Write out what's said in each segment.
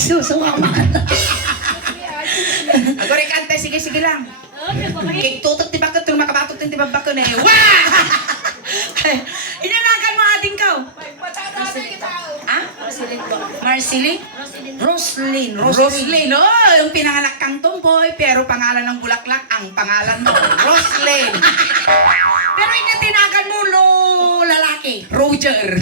nagsusukaman. Agore kante, sige lang. Kay tutot ti bakit tul makabatot ti babakon eh. Wah! Inanagan mo ating ka. Ah? Marceline? Roslyn. Roslyn, oh, yung pinanganak kang tomboy, pero pangalan ng bulaklak, ang pangalan mo, Roslyn. Pero inatinagan mo no lalaki. Roger.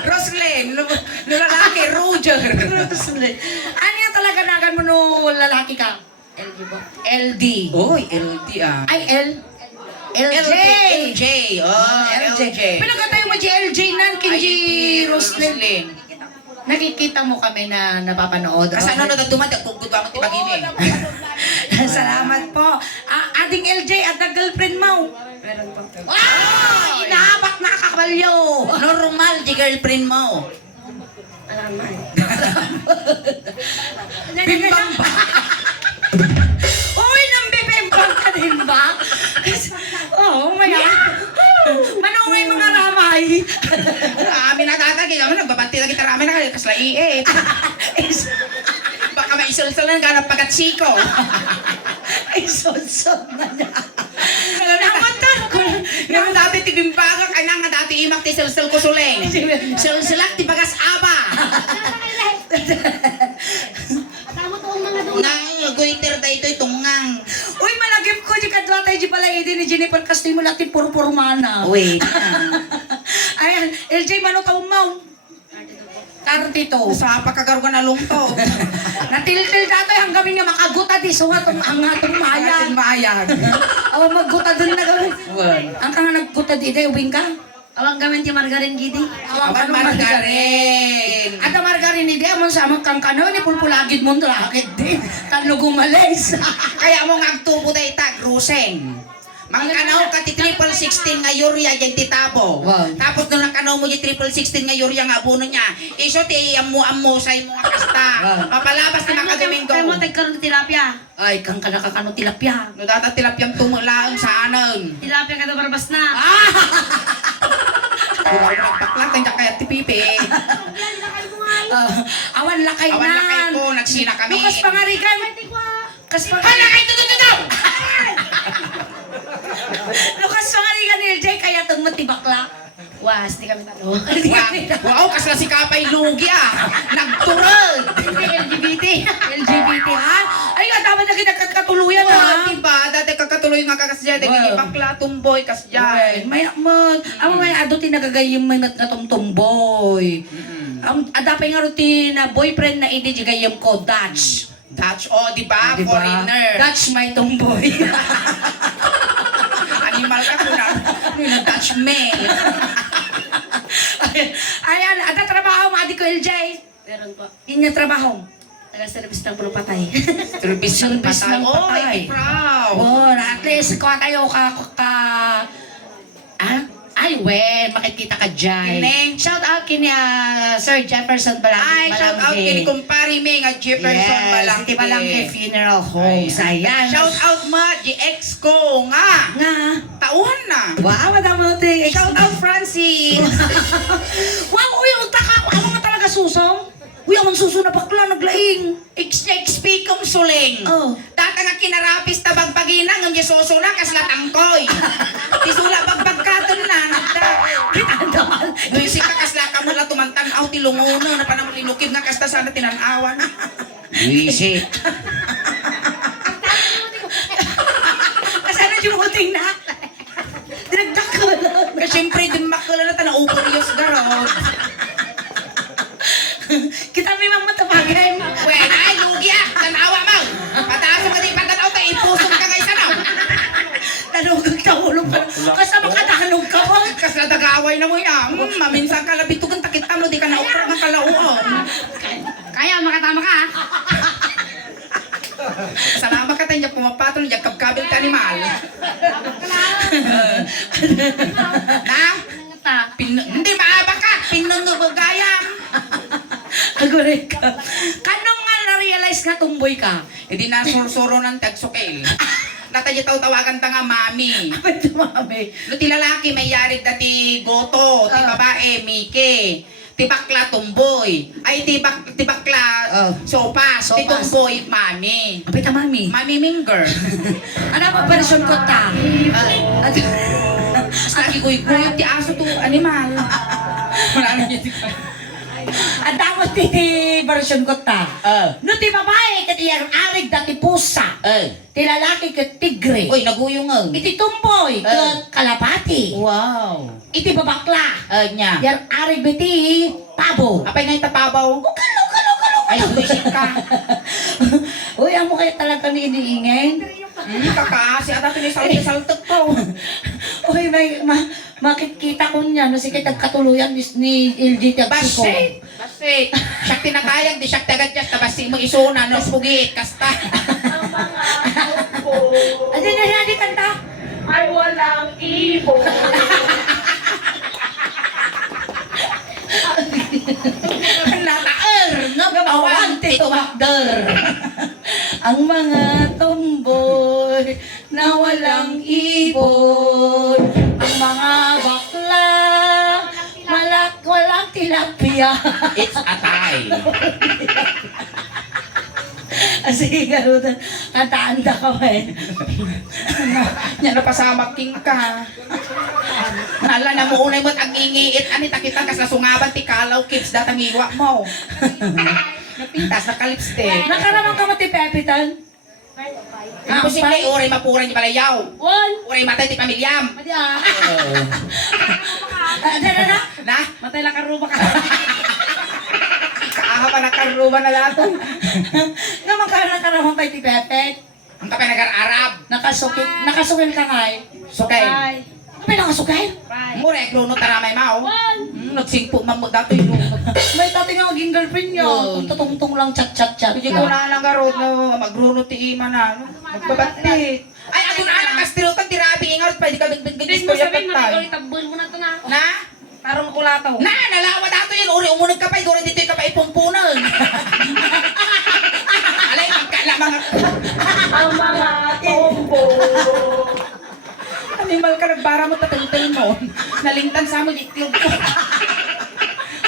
Roslyn, no lalaki, Roger. Roslyn. Ano yung talaga nagan mo no lalaki ka? LD ba? LD. Oy, LD ah. Ay, LJ. LJ, oh, LJ. Pero tayo mo LJ nan, kinji Roslyn. Roslyn. Nakikita mo kami na napapanood. Kasi ano na dumating, kung gusto ako tibagin eh. Salamat po. Ading LJ at the girlfriend mo. Meron po. Wow! Inahabak na kabalyo. Normal, di girlfriend mo. Alaman. Bimbang ba? Uy, nambibembang ka din ba? Oo, maya. Manungay mga ramay. Amin na tatagi, kami nagbabati na kita ramen na kayo, kaslai eh. Baka maisulsol na ganap pagatsiko. Ay, sonsod na niya. Namatan ko. Yung dati tibimbaga, kaya nga dati imak ti sulsol ko suleng. Sulsulak ti bagas aba. Nang guiter da ito'y tungang. Uy, malagip ko, di kadwa tayo di pala ni Jennifer Castillo natin puro-puro mana. Wait. Ayan, LJ, mano ka umaw? 32. Sa pagkagarugan na lungto. Natiltil dato hanggang nga makaguta di so ang atong mayan. Mayan. Awa magguta dun na gawin. Well. Ang kang nagguta di day ubing ka. Awang gamin ti margarin gidi. Awan margarin. Ada margarin di day amon sa amang kang kano ni pulpulagid mo lakit di. Talo gumales. Kaya mo nga agtubo da itag, ruseng. Mangkanaw ka ti 16 nga yurya yung titabo. Wow. Tapos nung nakanaw mo yung 16 nga yurya nga abuno niya. Iso ti amu-amu sa imo nga kasta. Wow. Mapalabas ni Makadomingo. Kaya mo tagkaroon ng tilapia. Ay kang kanakakano tilapia. No data tilapyang tumulaon sa anon. Tilapia ka daw barbas na. Nagpaklat ang kaya ti Pipi. Awan lakay Awan na kayo nan. po, nagsina kami. Lukas pangarigan. Kas Hala pangarigan. kayo tutututu! Lukas pangarigan ni LJ kaya tong matibakla. Was, di kami talo. Wow, kasla si Kapay Lugi ah. Nagturod. LGBT. LGBT ha? Ay, dapat na kinakatuluyan ha? Diba? Dati kakatuloy nga kakasya. Dati bakla, tumboy, kasya. May amo may aduti nagagayim may natumtumboy. Adapay nga ruti na boyfriend na hindi gayam ko Dutch. Dutch, oh, diba? Foreigner. Dutch may tumboy. Animal ka ko na. Dutch male. Ayan, ada trabaho mo adi ko LJ. Meron po. Inya trabaho. Taga-service ng pulo patay. Service ng Service ng patay. Oy, proud. Oh, at least kuha kayo ay, makikita ka dyan. Kineng. Shout out kini Sir Jefferson Balangge. Ay, shout out kini kumpari me nga Jefferson Balangge. City Balangge Funeral Home. Ayan. Shout out ma, di ex ko nga. Nga. Taon na. Wow, madamo ting Shout out Francis. Wow, uy, magtaka. Ano nga talaga susong? Uy, ang suso na bakla, naglaing. XP kong suling. Oh. Data nga kinarapis ta bagpagina ng Yesoso na kasla tangkoy. Tisula bagbagkaton na. Kita naman. Luisi ka kasla ka mo la tumantang aw tilungono na panang linukib nga kasta sana tinanawan. Luisi. Kasana yung uting na. Dinagdak ko lang. Kasi siyempre din makala na tanang upurios garod. Kita may mga matapagay. Well, ay lugi ah. Tanawa mo. Pataas mo di pagkanaw tayo ipusong ka ngay sanaw. Nanugag na ulong ka. Kasama ka nahalog ka mo. Kasla dagaway na mo yan. Maminsan ka labitugan takita mo di ka naupra ng kalauon. Kaya makatama ka. Salamat ka tayo pumapatol niya kabkabil ka animal. Na? Hindi maaba ka. Pinunugagayang. Agorek ka. Kanong nga na-realize nga tumboy ka? Hindi na sursuro ng tagsukil. Natay tawagan ta nga mami. Ito mami. No ti lalaki may yarig dati goto, ti babae Mike. tibakla tumboy. Ay, tibakla Oh. sopas. Ti Sopas. tumboy, mami. Apit na mami. Mami Minger. Ano ba person ko ta? At Aki guy-guy, ti aso to, animal. Marami niya ang dapat ti version ko ta. No ti babae ket iyang arig dati pusa. Ti lalaki ket tigre. Uy, naguyong nga. Iti tumboy ket kalapati. Wow. Iti babakla. Nya. Yang arig biti pabo. Apay nga itapabaw. Kalo. Ay, buisit ka. Uy, amo kayo talaga ni iniingay. Kakaasi at atin saltek po. Uy, makikita ko niya, no, sige, tagkatuluyan ni LG Tagsiko. Basit. Siya tinatayag, di siya tagad dyan, tabasi mo isuna, no, pugit, kasta. Ano na di kanta? Ay, walang ibon. Nataer, nga Awante tumakder. Ang mga tomboy na walang ibon, ang mga bakla walang tilapia. It's a tie. Sige, garutan. Kataanda ka eh. Nya na pasamak king ka. Nala na mo unay mo't ang ingiit ani takitan kas nasungaban ti kalaw kids datang iwa mo. Napintas na kalipstick. Nakaramang ka mati Pepitan? Imposible oray mapuran ni balayaw. One. Oray matay ti pamilyam. Madi ah. Na? Na, Matay lang karuba ka. kaaha pa nakaruban na lato. Nga magkaramang kay ti Pepet? Ang kapay nagar-arab. Nakasukil ka nga eh. Sukay. Bye. May nakasukil? Bye. Mure klono taramay mao. One. Nagsingpo man mo dato yung May dati nga maging girlfriend niya. Yun. Tutungtong lang chat-chat-chat. Hindi ko na lang garot na magruno ti ima na. Magbabatit. Ay, ako na anak kastiro kang tirabi ingat pa. Hindi ka Please bigbigbigis mo ko yung sabihin, patay. matay ulit tabon mo na to na. Na? Tarong kulataw. Na, nalawa dato yun. Uri, umunag ka pa. Uri, dito yung kapay pumpunan. Alay, magkalamang ako. Ang mga tombo. Animal ka, nagbara mo tatil mo. Nalingtan sa mo, itlog ko.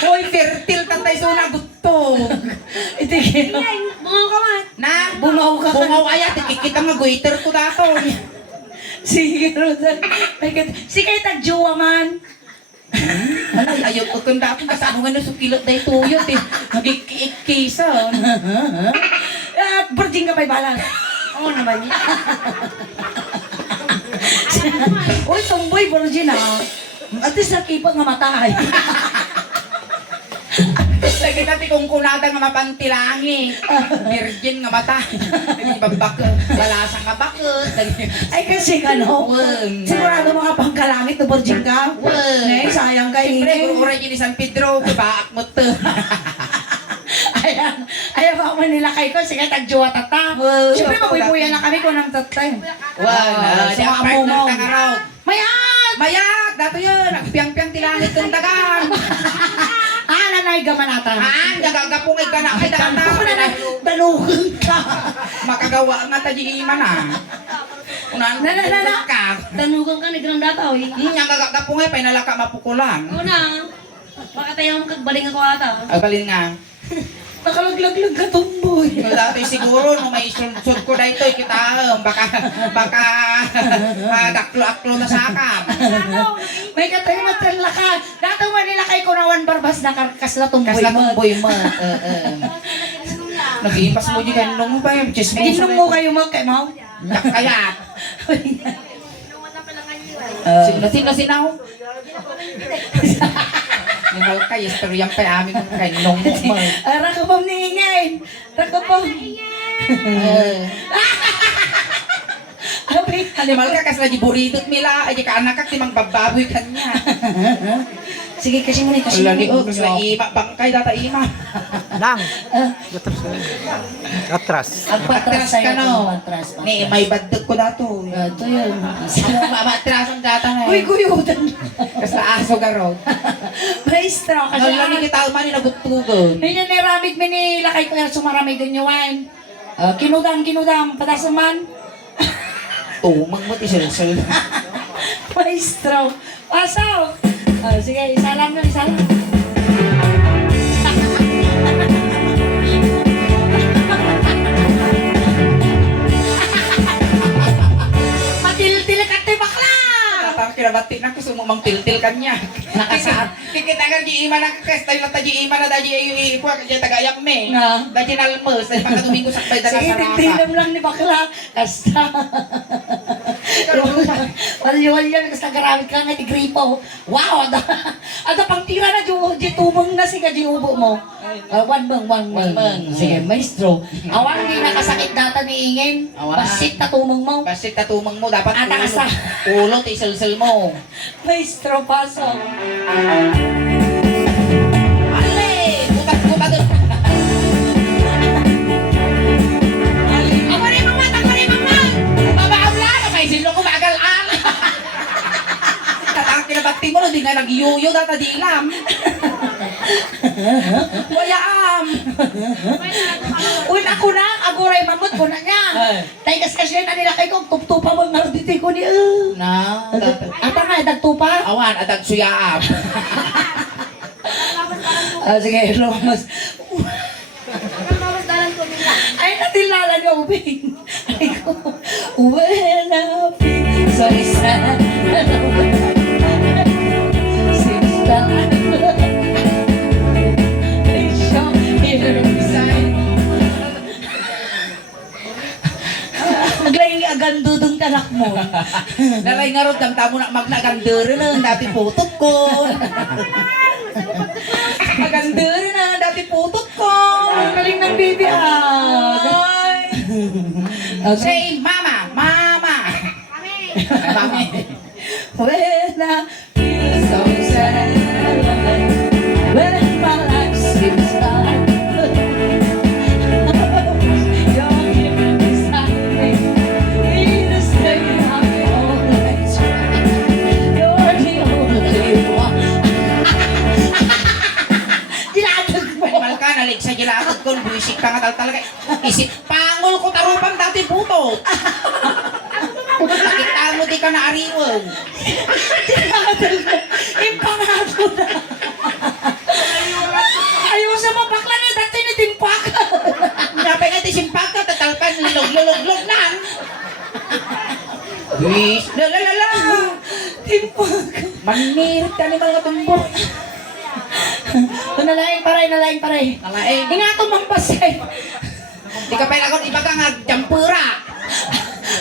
Hoy, fertile tatay so nagutog. Itigil. Ay, bungaw ka man. Na, Bungaw ka. Bungaw ayat, ikikita nga guiter ko dato. Sige, Rosa. Si kay tagjuwa man. Alay, ayaw ko kung dato kasama nga nasukilot na ituyot eh. Nagikikisa. At virgin ka pa'y balang. Oo naman niya. Uy, tomboy, virgin ah. At least nakipa nga matay. Lagi natin kung kunada nga mapantilangi. Virgin nga mata. Babak, balasa nga bakit. Ay kasi ano, Weng. sigurado mga pangkalangit na virgin ka. Weng. Ngay, sayang ka Siyempre, ini. kung oray ni San Pedro, baak mo to. Ayan, ayaw ba ako nilakay ko, sige tagjuwa tata. Wow. Siyempre mapupuya na kami kung nang tatay. Wala. Sa Di mga ako part mumaw. ng tagaraw. Mayat! Mayat! Dato yun. Nagpiyang-piyang tilangit ng dagan. Ah, nanay gamanata. Haan, nagagapungay ka na. Ay, data. Ako na danugan ka. Makagawa nga tayo iman na. Unan, Na. ka. Tanugang ka ni Grandata, oy. Yung gagapungay, pa inalaka mapukulan. Oo na. Baka tayo magkagbaling ako ata. Ay, balin nga. Nakalaglag ka tumboy. Dati siguro, nung may sud ko na ito, kita, baka daklo-aklo na sakam. May katay matrala ka. Dato man nilakay ko na one barbas na karkas na tumboy Kas na mo. tumboy mo. Nag-iimpas mo di ka nung ba yung chismoso. Inom mo kayo mo kay Mau. Kaya, sino sinaw? Nungal kayo, pero yan pa amin kay nung mo. Rakapam ni ingay. Rakapam. Animal ka, kas lagi buridot nila, ay ka anak ka, timang bababoy ka niya. Sige kasi mo kasi. Wala ni o, kas na ima, bangkay data ima. Lang. Atras. Ang patras Atras ka, sa'yo. no? Patras. Ni, may baddag ko dato. Ito yun. Matras ang data na Uy, eh. guyutan. Kas na aso garo. Maestro, kasi Wala ni kita man ni naguttugon. Ganyan ni Ramit mi ni lakay ko yung sumaramay din yung wine. Kinudam, patas naman. Tumang mo ti sul. Maestro, pasok. Sige, isa lang. Nagtiltil ka niya. Nakasaan. Kikita ka di ima na kasta yung di ima na daji ikuha ka tagayak me. Nga. Daji nalmos dahil pagkatuming ko sa bay dala Sige, sa raka. tigtilam lang ni bakla. Kasta. Wal-wal kasta garamit ka nga, tigripo. Wow, ada pang tira na, di tumong na si ka, di ubo mo. One mong. Sige, maestro. Awang di nakasakit data ni Ingin. Awan. Basit na tumong mo. Basit tatumang mo dapat Ata ka sa- ulo tisilsil mo. Maestro, pasok. Ale, bukat doon. Ako rin mama. Mamaabla na may silo ko magal-al. Tatang kinabati mo, di nga nag-yuyo data di ilam. Wayaam. Uy, ako na, aguray mamot ko na niya. Tay kasi na nila kay kong tuptupa mo nga dito ko ni. Na, Ata nga, dagtupa. awan at agsuyaam. Sige, Ramos. Ay, natilala niyo, Ubing. Ay ko, when I feel so sad, seems that they show here beside. Naglayang agandudong tanak mo. Nalay nga ron, tamo na magnagandere na, dati putot ko. Magandere na, dati putot ko. Ang galing ng baby, Ay. Okay. Say, mama. Mami. When I feel so sad, when my life seems like you're here beside me, in the state of all night, you're the only one. Dinatag mo! Animal ka, nalig sa gilatag ko, buwisik ka nga talaga. Isip pangol ko tarupang dati putot. Nakita mo di ka naariwag. Dinatag mo! Impangado na! Ayaw sa mapakla na dati ni Timpak! Napay nga ti simpak ka, tatalpan, lilog-log na. Wish, lalalala. Timpak! Manirit ka ni mga tumbo. Nalaing paray. Nalaing. Ingato mampasay. Di ka pala iba ka nga, jampura.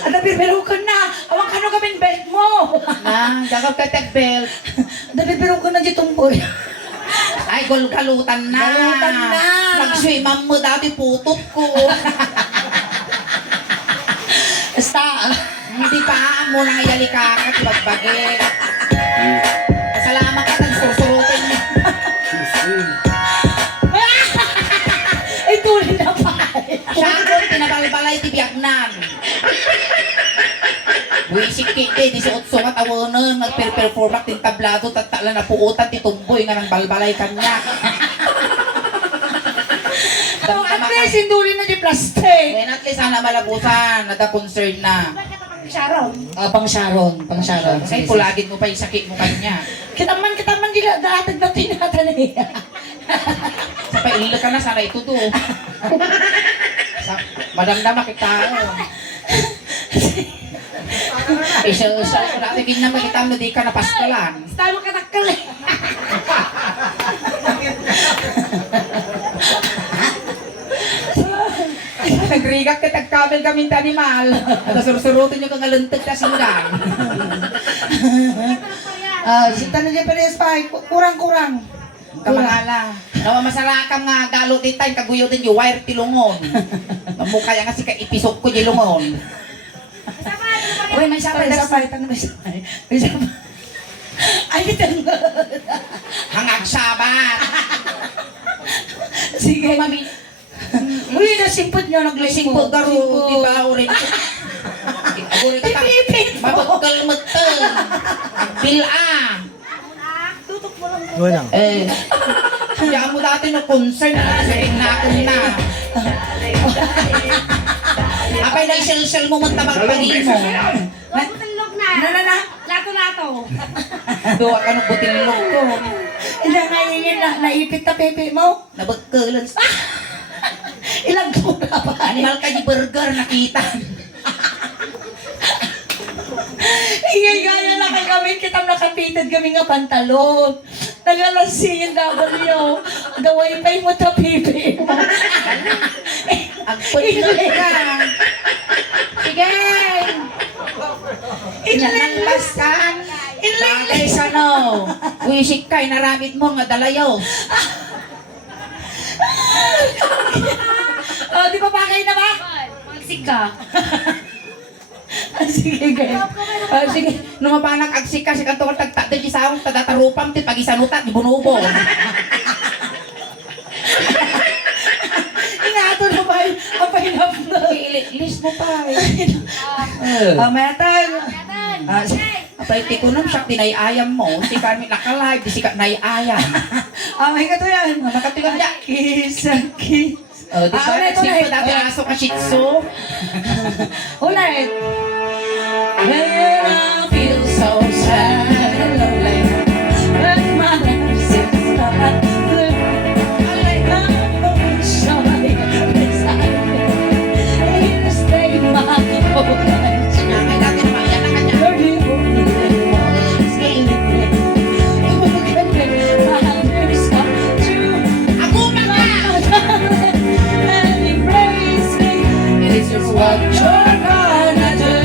Ada bibirukan na. Awang kano kaming belt mo. Na, gagaw ka tag-belt. Ada bibirukan na di tumboy. Ay, galutan na. Galutan na. Nag-swimmam mo dati putot ko. Basta. Hindi pa, mo nang iyali ka at bagbagin. Salamat ka, nagsusurutin mo. Ay, tuloy na pa. Siyempre, tinabalbalay ti Biagnan. Buwisik kiki, di suot-sungat awanan, nagper-perform at tablado, tatala na puutan, ti tumboy nga ng balbalay kanya. Oh, at least, hinduli na di plastic. When at least, sana malabusan, nada-concern na. Pang Sharon. Kasi pulagin mo pa yung sakit mo kanya. Kitaman, dila, dahatag na tinatan eh. Sa paila ka na, sana ito to. Madamdama kita. Isa, natin na makita mo, di ka napaskalan. Tayo makatakal eh. Nagrigak ka, tagkabel kami ta animal. At surusurutin nyo kang aluntig na sindan. Sita na dyan pares pa, kurang-kurang. Kamangala. Nawa masarakang nga galot itay, kaguyotin yung wire tilungon. Mamukha yan kasi kaipisok ko dilungon. Uy, may sabay. Ay, tango. Hangag sabat. Sige. Mami, Uy, nasimpot nyo, singpo garo, di ba, orange? Ipipit mo. Mabukal mo ito. Bila. Wala. Kaya mo dati no concern na sa inakon na. Apay na isil-sil mo magtabag pagin mo. Butilog na. Na. Lato-lato. Doa ka ng butilog ko. Ilang ngayon na naipit na pepe mo? Nabagkalan. Ilang tura ba? Animal ka di burger nakita. Ingay-gaya na kay kami, kitang nakapitad kami nga pantalon. Nagalasing yung W. The wifi mo ta, pipi. Ang pulot ka. Sige. Inalambas ka. Bagay sa no. Wisik kay naramit mo nga dalayo. Oh, di ba bagay na ba? Magsig ka. Sige, guys. Sige, nung mapanak agsik ka, si kantong tagta di sa akong tadatarupam, ti pagisanutat, di bunubo. Inato na ba yung apay-nap na? List mo pa. Metag. Apay ti kunong siya, tinayayam mo. Si kami nakalive, di si ka nayayam. May kato yan. Nakatigang dyan. Kiss, kiss. Oh, di ba? Ulit, Nagsimpo ulit. dati aso ka shih tzu. Ulit. When I feel so sad and lonely, when my life seems like blue, I lay down sorry beside me. In the state of my whole life, Ay, dati naman yan na kanya. you're the only one saving me. Who can make my lips come true? Aguma ka! And embrace me. It is just what you're gonna do.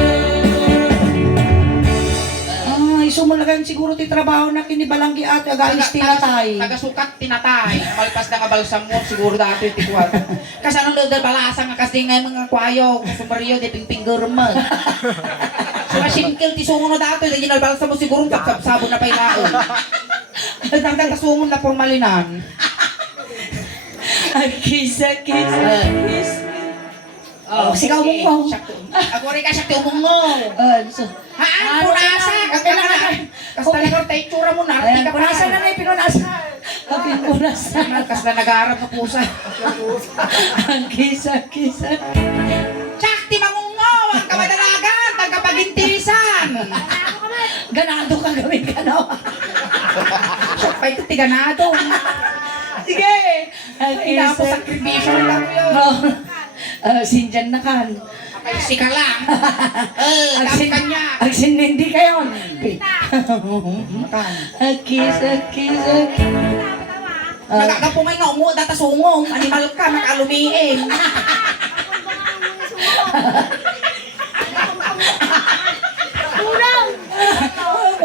Ay, sumulagan siguro ti trabaho na kinibalanggi ate agalis tinatay. Tagasukat tinatay. Malpas na kabalsam mo, siguro dati tikuat. Kasi anong daw balasa nga kasi nga mga kwayo, sumariyo, di pingpingger mo. So, masimkil ti sungo na dati, di ginalbalsam mo siguro, sabon na pailaon. Tanggal kasungon na formalinan. Ay, kiss, kiss, kiss. Oh, sigaw mo mo. Ako rin ka siya tiumong mo. So, Haan, punasa! Okay lang, okay. Kas talaga tayo tsura mo na, Ayan, ka pa. punasan na may pinunasan. Pinunasan. Kas na nag-aarap na pusa. Ang kiss, kiss. Tsak, ti mangungo! Ang kamadalagan! Tagkapagintisan! Ganado ka gawin ka na. Tsak, pa ito tiganado. Sige. Ang Ay, napo kiss. sakripisyo lang yun. Sinjan na kan. Ay, ka lang. Dami kanya. Ang sinindi kayo. Ang kiss, kiss, Nagagapumay nga umu, datasungong. Animal ka, makalumiin.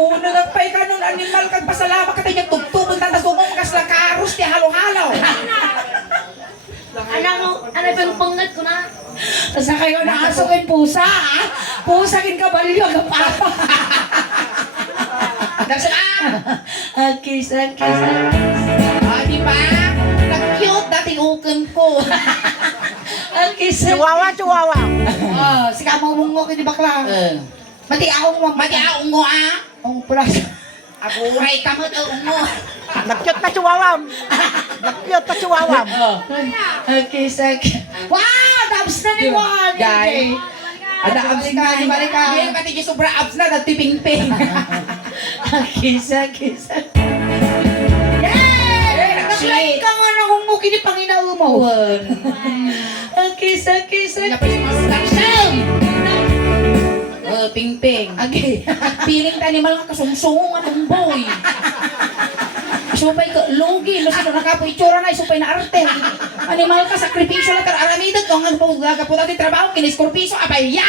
Una nagpay ka ng animal kag pasalamat ka tayo tugtubon datasungong kas lang karus ti halo-halo. Ano yung pangat ko na? Sa kayo na aso kay pusa, ha? Pusa kin kabalyo, ang papa. Ang kiss, ang kiss, ang kiss. Ah, di ba? Nag-cute dating uken ko. Ang kiss, ang Chihuahua, chihuahua. si kamo mungo kini bakla. Mati ako mo, Mati ungo ah. Ang pulas. Aguray ka mo ungo. Nag-cute na chihuahua. Nag-cute na chihuahua. Ang kiss, ang kiss. Wow, dabs na ni Juan. Guy. Ada abs na Balik ka, balik ka. Hindi pati yung sobra abs na dati ping-ping. Ang kiss, ang kiss. Yay! Nag-like ka nga na kung mo kini Panginoon mo. Ang kiss, ang kiss, ang Napos yung construction. Ping-ping. Okay. Piling ta animal nga kasungsung nga tumboy. Supay ka, lugi. Lugi na nakapo itsura na, supay na arte. Animal ka, sakripisyo na tararamidag. Kung ano po gagapo natin trabaho, kiniskorpiso, abay, ya!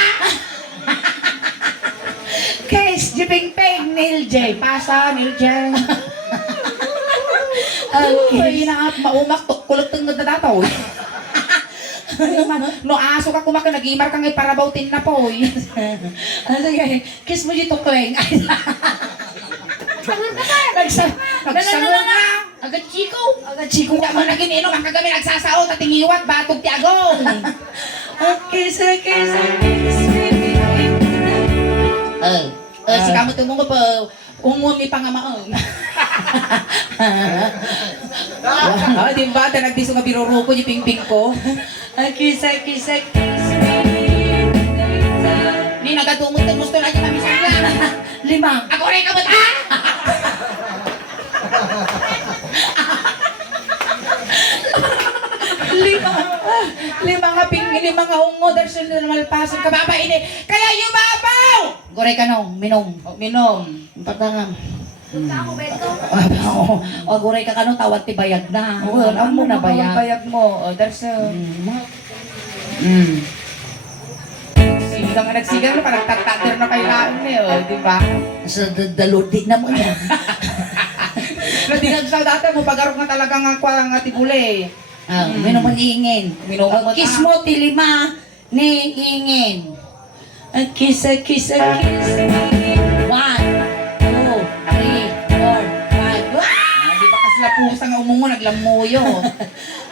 Kiss, Jiping Peng, Neil J. Pasa, Niljen. Okay. Ay, na maumak, kulot ng nadataw. No aso ka kumaka, nag-imar ka ngay parabautin na po. Ano sige, kiss mo dito, Kleng. Nagsangon na. Agad chiko. Agad chiko. Kung mo naging inom, ang kagami nagsasaot at tingiwat, batog ti agong. Kiss, kiss, kiss, baby. Si kamu tumong ko pa, ungon ni pangamaong. Di ba, nagdiso nga biruruko ni pingping ko. Kiss, kiss, kiss, baby. Ni nagadumot ng gusto na niya kami sa Limang. Ako rin kabot, ha? Lima nga Lima nga ungo, darsun na malpasan ka, baba ini. Kaya yumabaw! Goray ka no, minom. O, minom. Patangam. Punta ako, Beto. O, goray ka kano, tawad ti bayag na. Oo, Ang mo na bayag. bayag mo. O, there's a... Sigang nga nagsigang na, parang tagtatir na kailangan niyo, di ba? Sa daludi na mo yan. Pero di nagsaw dati mo, pag-arok na talaga nga kwa nga tibuli. Minom mo ingin. Minom mo Kiss mo ti lima ni ingin. A kiss, a kiss, a kiss. 1, 2, 3, 4, 5. Di ba kasi lapusa nga umungo, naglamuyo.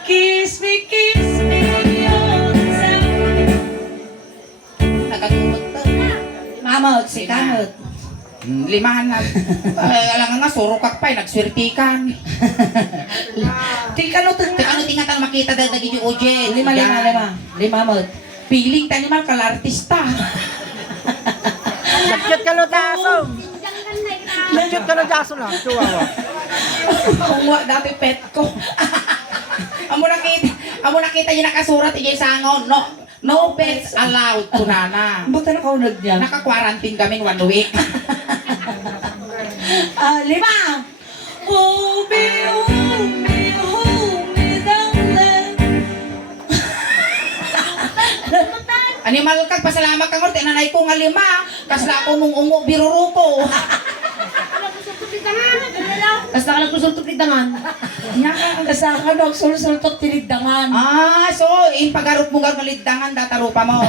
Kiss me all the time. Nakatumot to. Mamot, si kamot. Limahan na. Alam nga, surukak pa, nagswirtikan. Ti kano to. Ano tingatan makita dahil naging yung ujet. Lima mot. Piling tanimal kalartista. Lakyot ka no taso. Jangan na kita. Lakyot ka no taso na. Chihuahua. Kungwa dati pet ko. Amo nakita yung nakasurat yung sangon. No pets allowed, kunana. Buta na kaunod niya. Naka-quarantine kami 1 week. 5. Hold me, darling. Animal kag pasalamat ka ngorte nanay ko nga 5. Kasla ko mong ungo biruruko. Basta ka nagkusultog ni Tangan. Kasaka no, sulsultot tinigdangan. So in paggarot mo nga maliddangan datarupa mo.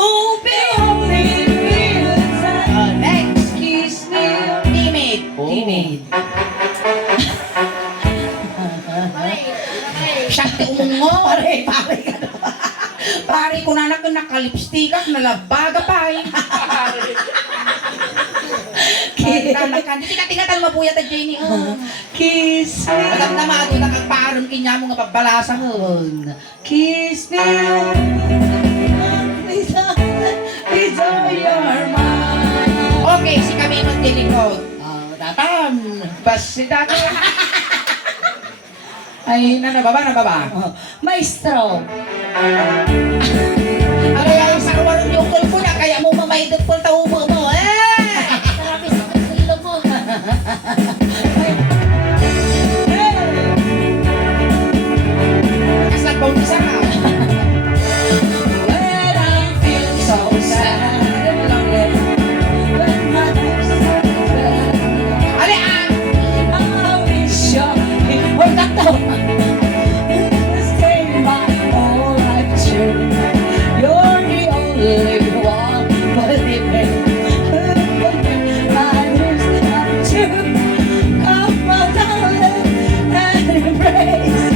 Oh, baby, Next, kiss me. timid. Timid. Siyante umungo. Pare ka na. Pare ko na nakalipstikak, nalabaga pa eh. Hindi ka tingatan mabuya ta Jenny. Kiss me. Alam na maado na kang parang kinya mo nga pagbalasa mo. Kiss me. Please, you're mine. Okay, si kami magdilikod. Tatan. Bas si dati. Ay, nababa. Maestro. Ano yung sa kawarong yung ko na, kaya mo mamaidot po taubo mo. Sarapis sa kilo mo. Kasal pa umpisa na. When I feel so sad and lonely, when my life's Ali I wish you were that stay my whole life true. You're the only one believing. I wish I to come darling and embrace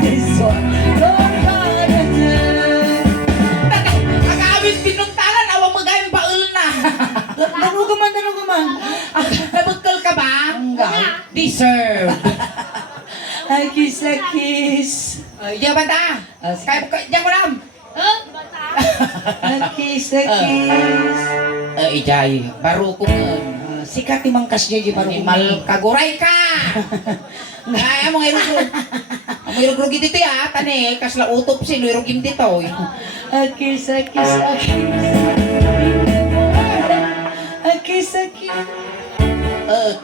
this one. Your heart is Nag-aawit pinuntalan, awang magayang baul na. Danugaman. Nabugtol ka ba? Hanggang. Deserve. A kiss. Diyan ba ta? Kaya diyan ko lang. Bata. A kiss. Ijay, baro ko nga. Sikat imang kasya baru Mal kaguray ka. Ay, among irugro. Among irugro dito ya, tane kasla utopsi no irugim dito. A kiss. A kiss.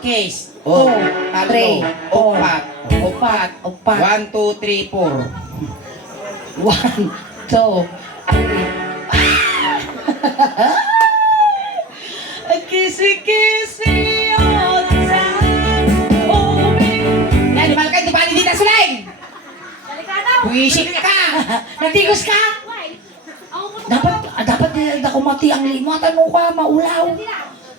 Case. Oh, Tatlo. three, four. Opat. Opat. 1, 2, 3, 4. 1, 2, 3. A kiss me all the time. Oh, baby. Yan, mahal ka, di ba hindi na sulain? Delikado. Buwisik ka. Natigos ka? Why? Ako po. Dapat nilagda ko mati ang limatan mo ka, maulaw.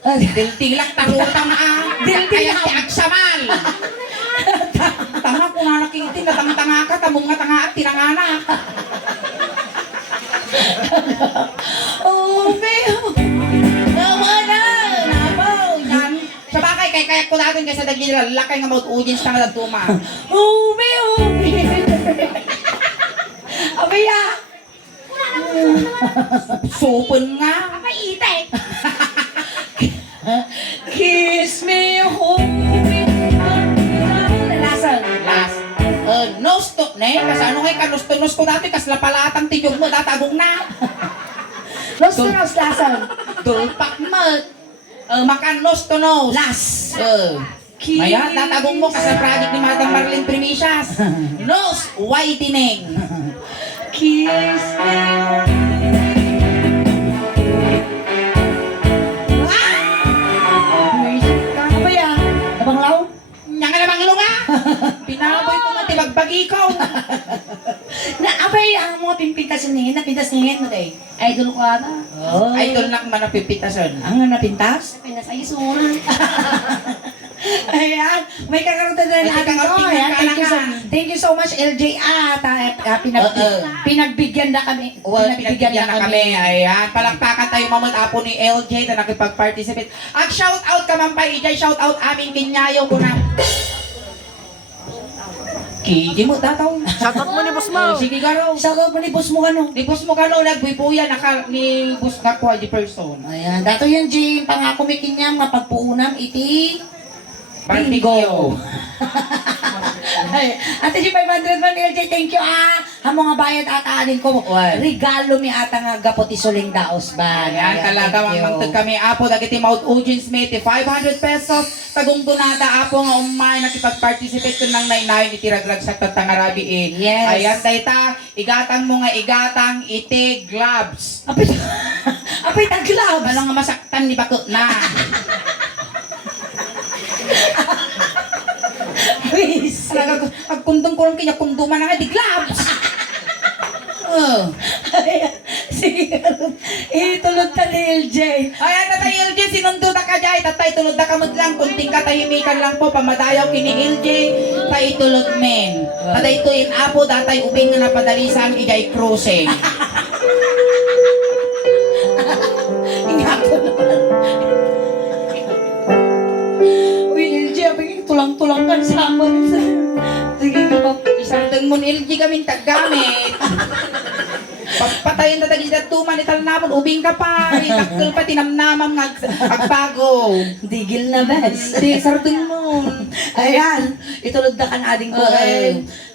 Diltilak tarutang Diltilak. Kaya ti agsamal. Tanga kung nga nakikitin na tanga ka, tamong nga tanga at tinanganak. Oh, baby. Wala. Nabaw. Yan. Sa bagay, kaya ko natin kasi naging lakay nga maut audience na nga tuma. Oh, baby. Abaya. Supon nga. May ite. Kiss me, hold me. Lasan. Last. Nose to, ne? Kasi ano kayo ka, nose to dati, kas lapalatang tiyog mo, tatagong na. Los to nose, lasan. Dulpak mat. Makan nose to nose. Las. Maya, tatagong mo ka sa project ni Madam Marlene Primicias. Nose whitening. Kiss me. Ano ba yan? Abang law? Nya nga namang ilunga. Pinaboy ko nga tibagbagi ko. Na abay ang mga pimpintas nihin, napintas nihin mo day. Idol ko ata. Oh. Idol na man napipitason. Ang napintas? Pinas ay sunan. Ayan, may kakaroon na May natin ko. kakaroon Ayan, ka thank you so much LJ pinagbigyan na kami. Well, pinagbigyan na kami. Ayan, palakpakan tayo mamad apo ni LJ na nakipag-participate. At shout out ka man pa, Ijay. Shout out aming kinyayo ko na. Kiji mo, tataw. Shoutout mo ni boss mo. Sige, garo. Shout out mo ni boss mo ano? Di boss mo kano, nagbuibuya ni boss na kwa di person. Ayan, dato yan Jim, pangako may kinyam, mapagpuunam, iti. Bingo. Ay, ate Jim, 500 man LJ, thank you ang mga bayad at aanin ko. Well. Regalo mi ata nga gapot isuling daos ba? Ayan, talaga mangtag kami apo dagiti Mount Eugene Smith 500 pesos tagong donada apo nga umay nakipag-participate ko nang nainay ni tiragrag sa tatangarabi eh. Yes. Ayan dayta, igatang mo nga igatang iti gloves. Apay, apay taglabs. Wala nga masaktan ni bakot na. Please. Talaga agkundong ko lang kanya kunduman nga di gloves. Ayan, sige, itulog ka ni LJ. Ayan tatay LJ sinundo na ka jay tatay tulod na kamot lang kunting katahimikan lang po pamadayaw kini LJ tay tulod men. Tatay tuin apo datay ubing nga napadalisan ijay cruising. Ingako naman. Uy, LJ, abing tulang-tulang kan sa amin. Sige ka pa. Isang dengmon LG kaming taggamit. Pagpatayin na tagi sa tuman ital namon ubing ka pa. Itakkel pa tinamnamam agpago. Digil na bes. Di sardeng mo. Ayan, itulog na ka na ading ko.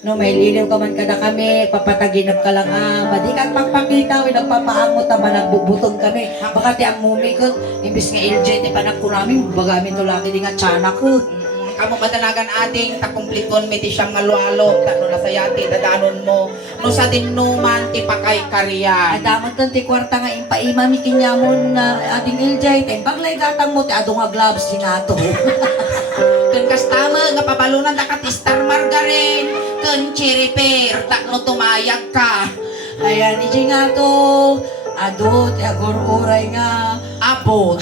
No, may liliw ka man kada kami, papataginap ka lang Di kang pagpakita, nagpapaangot naman, nagbubutong kami. Baka ti ang mumi ko, imbis nga LJ, ti panak ko namin, bagamin to laki di nga tiyanak ko. Kamu madanagan ating takumpliton meti siyang nga lualo tano na sayati dadanon mo no sa tinuman ti pakay karyan. Adamot nun ti kwarta nga impaima mi kinyamon na ading LJ, tembang lay gatang mo, ti ado nga gloves di nga to. Ken kastama nga pabalunan da kat Star Margarine ken cherry pear takno tumayag ka. Ayan, iji nga to, ado, ti agor-oray nga, Abot.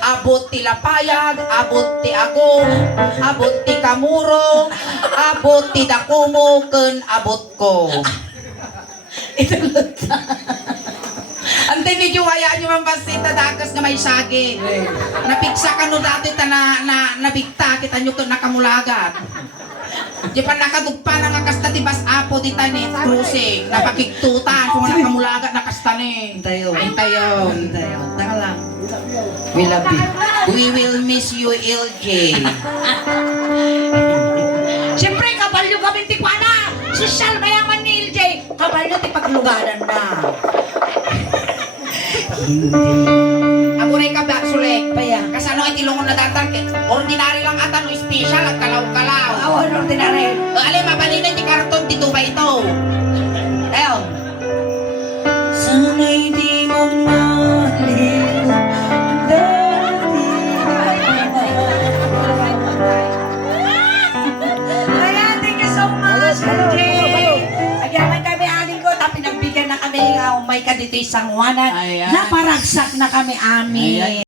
Abot ti lapayag, abot ti agong, abot ti kamuro, abot ti dakumo, ken abot ko. itulog na. Antay medyo hayaan nyo mampasin tadakas nga may sagi. Napiksa ka no dati ta nabigta kita nyo nakamulagat. Di pa nakadugpa na nga kasta ti bas apo ti tani cruising. Napakigtutan kung nakamulagat na kasta ni. Tayo. Intayon. Tayo. Taka lang. We love you. We will miss you, LJ. Siyempre, kabalyo kami tikwana. Sosyal mayaman ni LJ. Kabalyo ti paglugaran na. Ako rin ka ba, Sulek? Paya. Kasano ay tilungon na datar. Ordinary lang ata no special at kalaw-kalaw. Awan, ordinary. Alim, mapaninan yung karton dito ba ito? Tayo. Sana'y di mo maliw. Ayan, thank you so much, LJ. Agyaman kami aning ko, tapi nagbigyan na kami nga umay ka dito isang wanan. Ayan. Naparagsak na kami amin. Ayan.